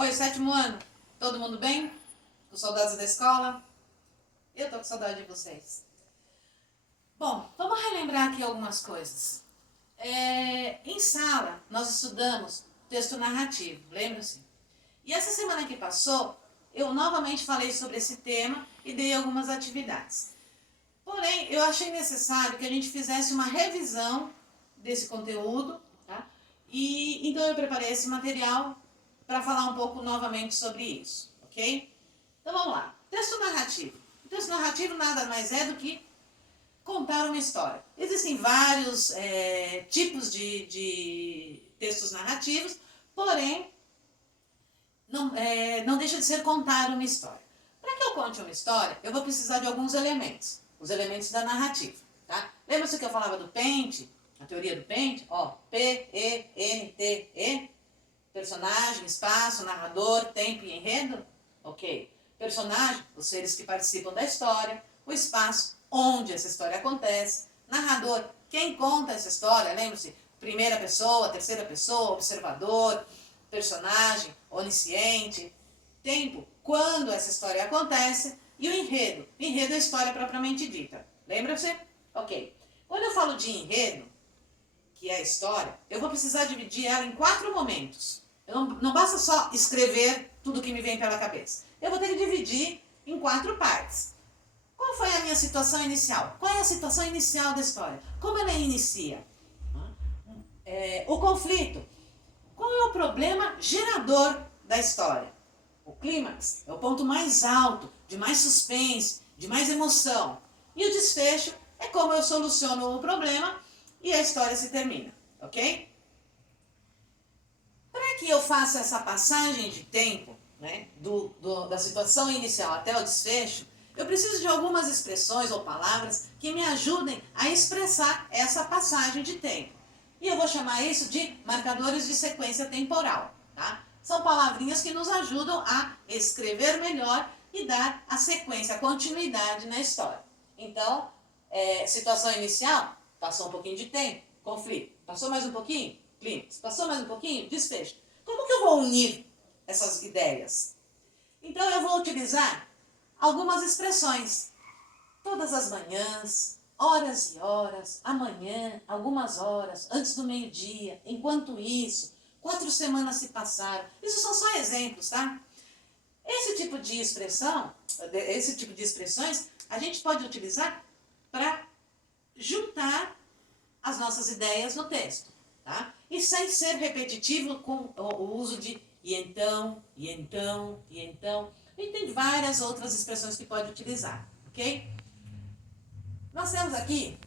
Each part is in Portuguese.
Oi, sétimo ano, todo mundo bem? Com saudades da escola? Eu tô com saudade de vocês. Bom, vamos relembrar aqui algumas coisas. Em sala, nós estudamos texto narrativo, lembra-se? E essa semana que passou, eu novamente falei sobre esse tema e dei algumas atividades. Porém, eu achei necessário que a gente fizesse uma revisão desse conteúdo, tá? E então eu preparei esse material para falar um pouco novamente sobre isso, ok? Então vamos lá. Texto narrativo. O texto narrativo nada mais é do que contar uma história. Existem vários tipos de textos narrativos, porém não deixa de ser contar uma história. Para que eu conte uma história, eu vou precisar de alguns elementos, os elementos da narrativa. Tá? Lembra-se que eu falava do Pente, a teoria do Pente? Ó, P-E-N-T-E, personagem, espaço, narrador, tempo e enredo? Ok. Personagem, os seres que participam da história, o espaço, onde essa história acontece, narrador, quem conta essa história, lembra-se, primeira pessoa, terceira pessoa, observador, personagem, onisciente, tempo, quando essa história acontece, e o enredo. O enredo é a história propriamente dita. Lembra-se? Ok. Quando eu falo de enredo, que é a história, eu vou precisar dividir ela em 4 momentos. Não basta só escrever tudo que me vem pela cabeça. Eu vou ter que dividir em 4 partes. Qual foi a minha situação inicial? Qual é a situação inicial da história? Como ela inicia? O conflito. Qual é o problema gerador da história? O clímax é o ponto mais alto, de mais suspense, de mais emoção. E o desfecho é como eu soluciono o problema e a história se termina, ok? Para que eu faça essa passagem de tempo, né, da situação inicial até o desfecho, eu preciso de algumas expressões ou palavras que me ajudem a expressar essa passagem de tempo. E eu vou chamar isso de marcadores de sequência temporal. Tá? São palavrinhas que nos ajudam a escrever melhor e dar a sequência, a continuidade na história. Então, situação inicial, passou um pouquinho de tempo, conflito. Passou mais um pouquinho, clímax. Passou mais um pouquinho, desfecho. Como que eu vou unir essas ideias? Então eu vou utilizar algumas expressões. Todas as manhãs, horas e horas, amanhã, algumas horas, antes do meio-dia, enquanto isso, 4 semanas se passaram. Isso são só exemplos, tá? Esse tipo de expressão, esse tipo de expressões, a gente pode utilizar para juntar as nossas ideias no texto, tá? E sem ser repetitivo com o uso de e então, e então, e então. E tem várias outras expressões que pode utilizar, ok? Nós temos aqui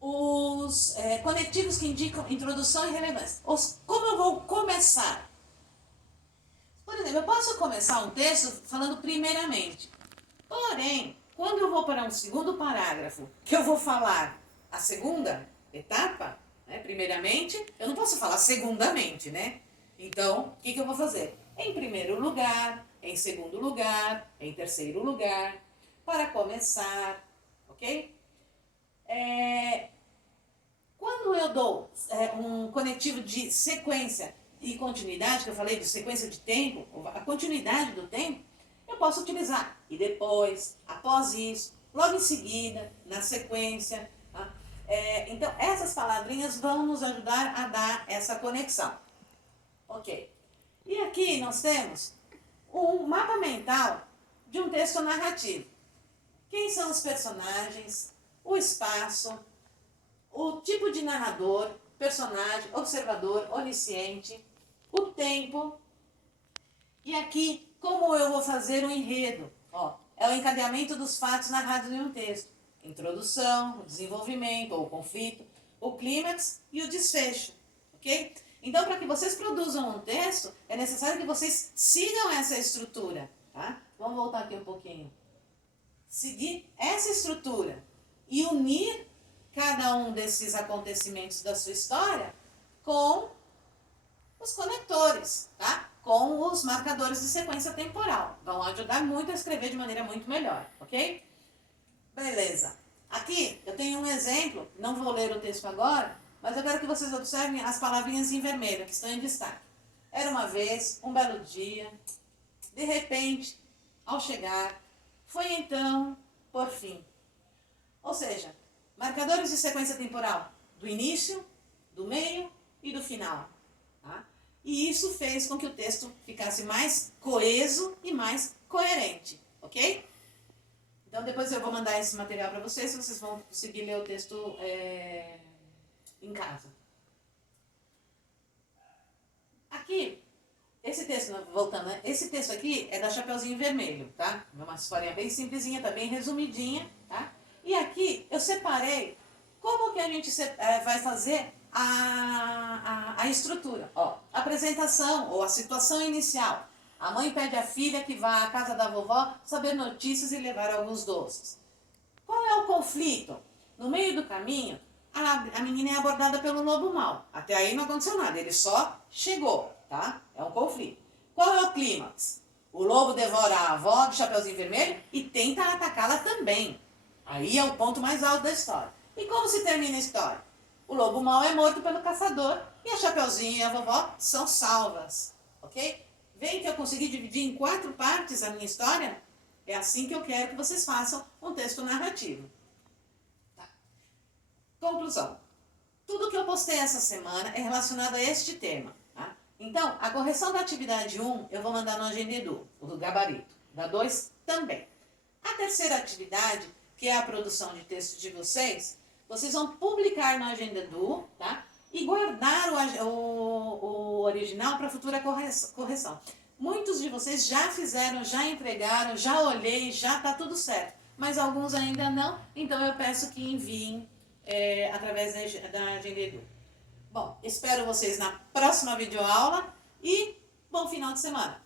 os conectivos que indicam introdução e relevância. Como eu vou começar? Por exemplo, eu posso começar um texto falando primeiramente. Porém, quando eu vou para um segundo parágrafo, que eu vou falar a segunda etapa, né, primeiramente, eu não posso falar segundamente, né? Então, o que eu vou fazer? Em primeiro lugar, em segundo lugar, em terceiro lugar, para começar, ok? Quando eu dou um conectivo de sequência e continuidade, que eu falei de sequência de tempo, a continuidade do tempo, eu posso utilizar e depois, após isso, logo em seguida, na sequência. Tá? Então, essas palavrinhas vão nos ajudar a dar essa conexão. Ok. E aqui nós temos um mapa mental de um texto narrativo. Quem são os personagens, o espaço, o tipo de narrador, personagem, observador, onisciente, o tempo. E aqui, como eu vou fazer o enredo? Ó, é o encadeamento dos fatos narrados em um texto. Introdução, o desenvolvimento ou o conflito, o clímax e o desfecho. Ok? Então, para que vocês produzam um texto, é necessário que vocês sigam essa estrutura. Tá? Vamos voltar aqui um pouquinho. Seguir essa estrutura e unir cada um desses acontecimentos da sua história com os conectores, tá? Com os marcadores de sequência temporal. Vão ajudar muito a escrever de maneira muito melhor, ok? Beleza. Aqui eu tenho um exemplo, não vou ler o texto agora, mas eu quero que vocês observem as palavrinhas em vermelho que estão em destaque. Era uma vez, um belo dia, de repente, ao chegar, foi então, por fim. Ou seja, marcadores de sequência temporal do início, do meio e do final. Tá? E isso fez com que o texto ficasse mais coeso e mais coerente, ok? Então depois eu vou mandar esse material para vocês vão conseguir ler o texto em casa. Aqui, esse texto, voltando, né? Esse texto aqui é da Chapeuzinho Vermelho, tá? É uma historinha bem simplesinha, tá bem resumidinha, tá? E aqui eu separei como que a gente vai fazer a estrutura. Ó, apresentação ou a situação inicial. A mãe pede à filha que vá à casa da vovó saber notícias e levar alguns doces. Qual é o conflito? No meio do caminho, a menina é abordada pelo lobo mau. Até aí não aconteceu nada, ele só chegou, tá? É um conflito. Qual é o clímax? O lobo devora a avó do Chapeuzinho Vermelho e tenta atacá-la também. Aí é o ponto mais alto da história. E como se termina a história? O lobo mau é morto pelo caçador e a Chapeuzinho e a vovó são salvas, ok? Vem que eu consegui dividir em 4 partes a minha história? É assim que eu quero que vocês façam um texto narrativo. Tá. Conclusão. Tudo que eu postei essa semana é relacionado a este tema. Tá? Então, a correção da atividade 1 eu vou mandar no Agenda Edu, o do gabarito. Da 2 também. A terceira atividade, que é a produção de texto de vocês vão publicar no Agenda Edu, tá? E guardar o original para futura correção. Muitos de vocês já fizeram, já entregaram, já olhei, já está tudo certo. Mas alguns ainda não, então eu peço que enviem através da Agenda Edu. Bom, espero vocês na próxima videoaula e bom final de semana!